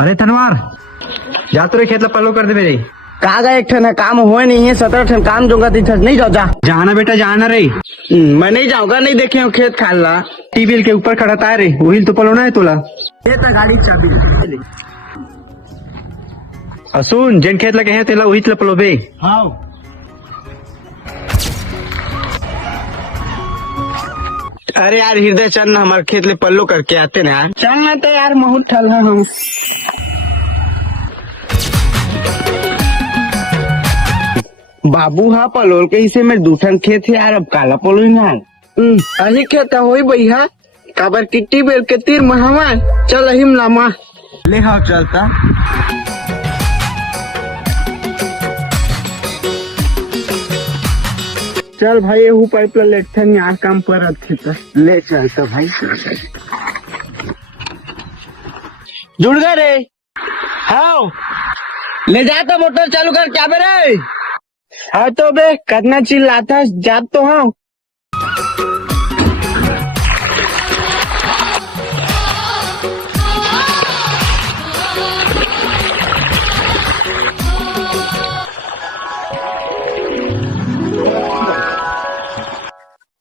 अरे तनवार जा तो रे खेत ला पल्लो कर दे मेरे। कहा गए एक ठन है, काम हुए नहीं है, 17 ठन काम दूंगा तो नहीं जाओ जा। जाना बेटा जाना रे। मैं नहीं जाऊंगा, नहीं देखे हो खेत खाल ला। टीबीएल के ऊपर खड़ा था रे, वही तो पलोना है तोला। गाड़ी चाबी सुन जेन खेत लगे हैं तेला वही तो पलो बे। हाँ अरे यार हृदय चल ना, हमारे खेत ले पल्लो करके आते ना। चलना तो यार बहुत ठल है हम। बाबू हाँ पलोल के हिस्से में दूठन खेत है यार, अब काला पलो ना। अही खेत हो भैया, काबर किट्टी बेल के तीर महावा चल अहिम लामा ले हाँ चलता। चल भाई ये पाइप ला लेटन यहाँ काम पर खेता ले चलता भाई। जुड़ गए रे। हाँ ले जाता मोटर चालू कर क्या बेरे। हाँ तो बे करना चिल्लाता जात तो हाँ।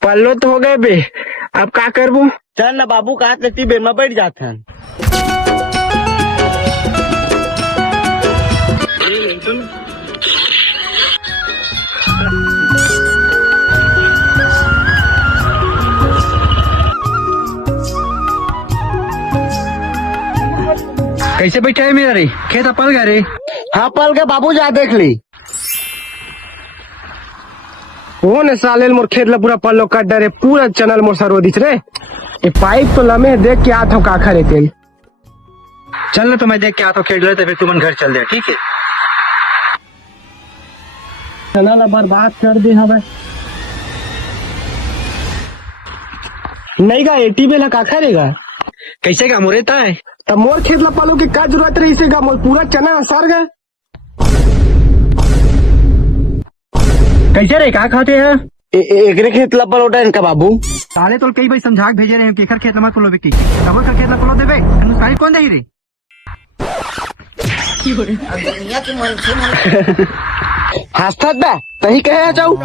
पल्लो तो हो गए बे, अब का करबू। चल ना बाबू कहा लेती बेर में बैठ जाते हैं। कैसे बैठा है मेरा रे, खेत पल गया रे। हाँ पल के बाबू जा देख ली। वो ने साले मोर खेत ला पूरा पल्लो काट डरे, पूरा चनल मोर सरो दिख रे। ये पाइप तो लमे देख के आता हूँ काखा रे तेल। चल ना तो मैं देख के आता हूँ खेत ले, तो फिर तुम घर चल दे ठीक है। चला ना बर्बाद कर दे हमें। नहीं गा एटी बेला काखा रेगा। कैसे का मुरेता है तब मोर खेत ला पालो की का जरूरत रही से गा, मोर पूरा चना सर गए। कैसे रे, का खाते हैं। एकरे खेत ला पलोटा इनका बाबू। साले तो कई बार समझा भेजे रहे हैं कि एकर खेत मत पलो बेकी, तब का खेत ला पलो देबे अनुसारी कौन दे रे। हंसत बा तही कहे जाऊ।